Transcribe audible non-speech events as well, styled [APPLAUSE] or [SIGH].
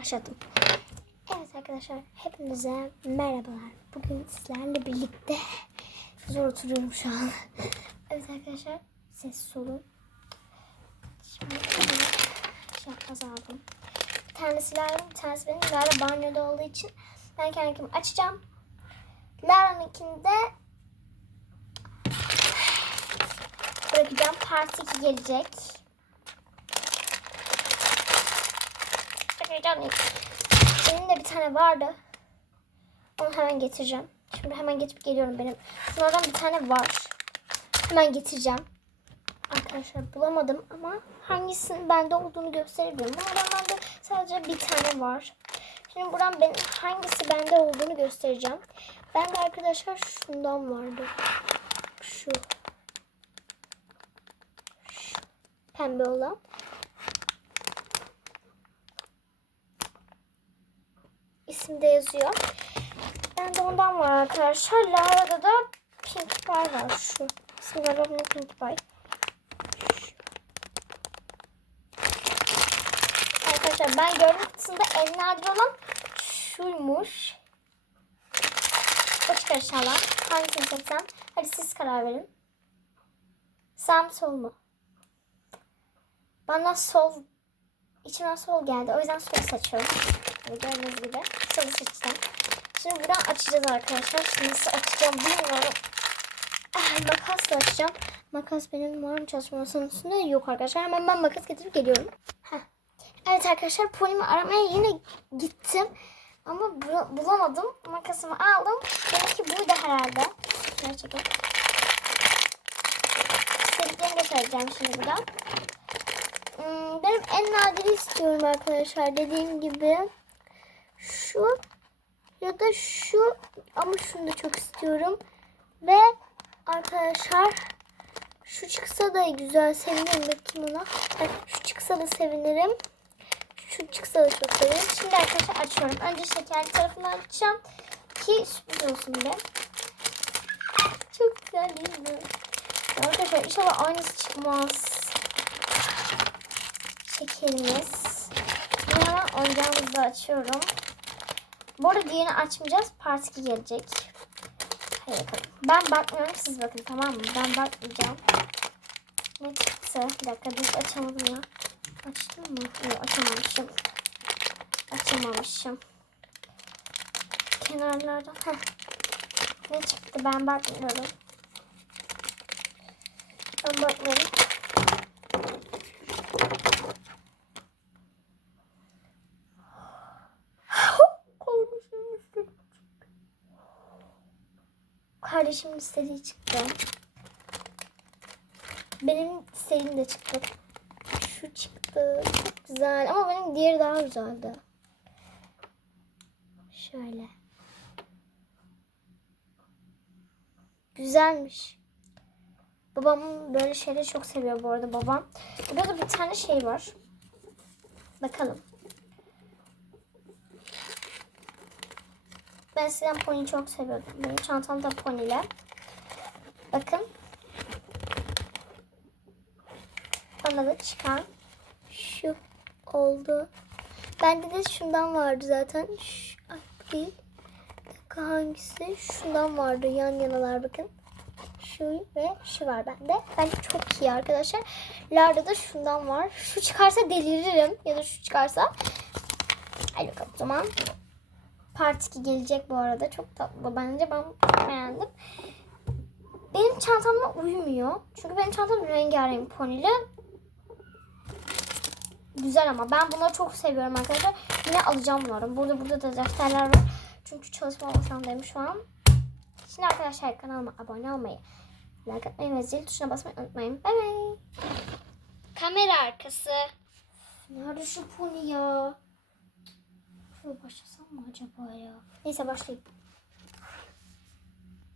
Başladım. Evet arkadaşlar hepinize merhabalar. Bugün sizlerle birlikte zor oturuyorum şu an. [LAUGHS] Evet arkadaşlar ses olun. Şimdi şey aldım. Bir tanesi Lara'nın bir tanesi benim. Lara banyoda olduğu için ben kendimi açacağım. Lara'nınkini de bırakacağım. Part 2 gelecek. Heyecanlıyım. Benim de bir tane vardı. Onu hemen getireceğim. Şimdi hemen getirip geliyorum benim. Şunlardan bir tane var. Hemen getireceğim. Arkadaşlar bulamadım ama hangisinin bende olduğunu gösterebilirim. Bunlardan bende sadece bir tane var. Şimdi buradan benim hangisi bende olduğunu göstereceğim. Bende arkadaşlar şundan vardı. Şu. Şu. Pembe olan. İsim de yazıyor. Bende ondan var arkadaşlar. Lara'da da Pink Pie var şu. İsmi galiba bunun Pink Pie. Arkadaşlar ben gördüğüm kısımda en nadir olan şuymuş. O çıkar inşallah. Hangisini seçsem? Hadi siz karar verin. Sağ mı sol mu? Bana sol içimden sol geldi. O yüzden sol seçiyorum. Böyle Gördüğünüz gibi solu seçtim. Şimdi buradan açacağız arkadaşlar. Şimdi nasıl açacağım bilmiyorum. Ah, makasla açacağım. Makas benim var mı çalışma üstünde? Yok arkadaşlar. Hemen ben makas getirip geliyorum. Heh. Evet arkadaşlar polimi aramaya yine gittim. Ama bu- bulamadım. Makasımı aldım. Benimki buydu herhalde. Gerçekten. İstediklerimi göstereceğim şimdi buradan. Hmm, benim en nadiri istiyorum arkadaşlar. Dediğim gibi şu ya da şu ama şunu da çok istiyorum. Ve arkadaşlar şu çıksa da güzel sevinirim bakayım ona. Şu çıksa da sevinirim. Şu çıksa da çok sevinirim. Şimdi arkadaşlar açıyorum. Önce şekerli tarafını açacağım ki sürpriz olsun bir de. Çok güzel değil mi? Arkadaşlar inşallah aynısı çıkmaz. Şekerimiz. Şimdi hemen oyuncağımızı açıyorum. Bu arada diğerini açmayacağız. Part 2 gelecek. Hadi bakalım. Ben bakmıyorum siz bakın tamam mı? Ben bakmayacağım. Ne çıktı? Bir dakika dur açamadım ya. Açtım mı? Yok açamamışım. Açamamışım. Kenarlardan. Heh. Ne çıktı? Ben bakmıyorum. Ben bakmıyorum. Kardeşim istediği çıktı. Kardeşimin istediği çıktı. Benim istediğim de çıktı. Şu çıktı. Çok güzel. Ama benim diğeri daha güzeldi. Şöyle. Güzelmiş. Babam böyle şeyleri çok seviyor bu arada babam. Burada da bir tane şey var. Bakalım. Ben eskiden pony çok seviyordum. Benim çantam da poniyle. Bakın. Bana da çıkan şu oldu. Bende de şundan vardı zaten. Şu, ay değil. Dakika hangisi? Şundan vardı. Yan yanalar bakın. Şu ve şu var bende. Bence çok iyi arkadaşlar. Larda da şundan var. Şu çıkarsa deliririm. Ya da şu çıkarsa. Hadi bakalım o zaman. Part 2 gelecek bu arada. Çok tatlı bence. Ben beğendim. Benim çantamla uymuyor. Çünkü benim çantam rengarenk ponili. Güzel ama ben bunları çok seviyorum arkadaşlar. Yine alacağım bunları. Burada burada da defterler var. Çünkü çalışma ortamdayım şu an. Şimdi arkadaşlar kanalıma abone olmayı, like atmayı ve zil tuşuna basmayı unutmayın. Bay bay. Kamera arkası. Nerede şu pony ya? Başlasam mı acaba ya? Neyse başlayayım.